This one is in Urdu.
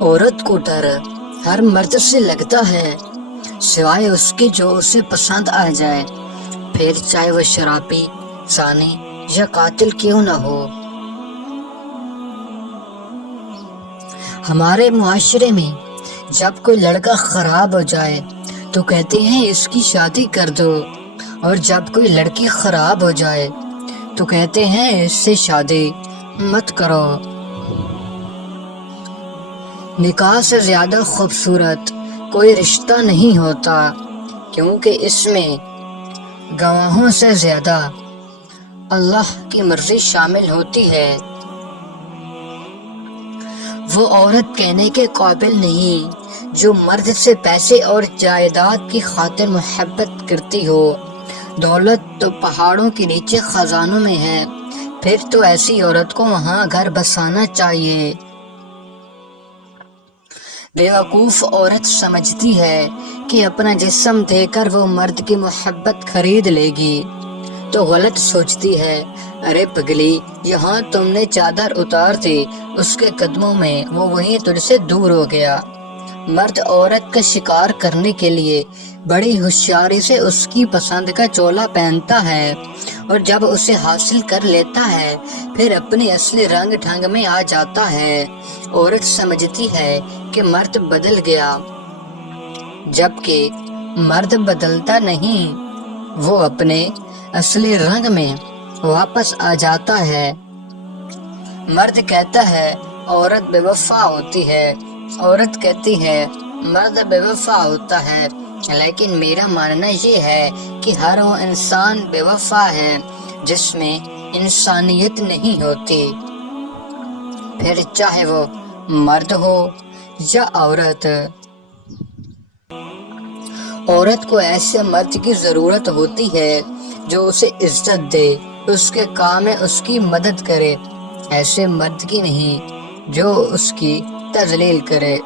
عورت کو ڈر ہر مرد سے لگتا ہے سوائے اس کے جو اسے پسند آ جائے، پھر چاہے وہ شرابی، زانی یا قاتل کیوں نہ ہو۔ ہمارے معاشرے میں جب کوئی لڑکا خراب ہو جائے تو کہتے ہیں اس کی شادی کر دو، اور جب کوئی لڑکی خراب ہو جائے تو کہتے ہیں اس سے شادی مت کرو۔ نکاح سے زیادہ خوبصورت کوئی رشتہ نہیں ہوتا، کیونکہ اس میں گواہوں سے زیادہ اللہ کی مرضی شامل ہوتی ہے۔ وہ عورت کہنے کے قابل نہیں جو مرد سے پیسے اور جائیداد کی خاطر محبت کرتی ہو۔ دولت تو پہاڑوں کے نیچے خزانوں میں ہے، پھر تو ایسی عورت کو وہاں گھر بسانا چاہیے۔ بیوقوف عورت سمجھتی ہے کہ اپنا جسم دے کر وہ مرد کی محبت خرید لے گی، تو غلط سوچتی ہے۔ ارے پگلی، یہاں تم نے چادر اتار دی، اس کے قدموں میں وہ وہیں تجھ سے دور ہو گیا۔ مرد عورت کا شکار کرنے کے لیے بڑی ہوشیاری سے اس کی پسند کا چولا پہنتا ہے، اور جب اسے حاصل کر لیتا ہے پھر اپنے اصلی رنگ ڈھنگ میں آ جاتا ہے۔ عورت سمجھتی ہے کہ مرد بدل گیا، جبکہ مرد بدلتا نہیں، وہ اپنے اصلی رنگ میں واپس آ جاتا ہے۔ مرد کہتا ہے عورت بے وفا ہوتی ہے، عورت کہتی ہے مرد بے وفا ہوتا ہے، لیکن میرا ماننا یہ ہے کہ ہر وہ انسان بے وفا ہے جس میں انسانیت نہیں ہوتی، پھر چاہے وہ مرد ہو یا عورت۔ عورت کو ایسے مرد کی ضرورت ہوتی ہے جو اسے عزت دے، اس کے کام میں اس کی مدد کرے، ایسے مرد کی نہیں جو اس کی تذلیل کرے۔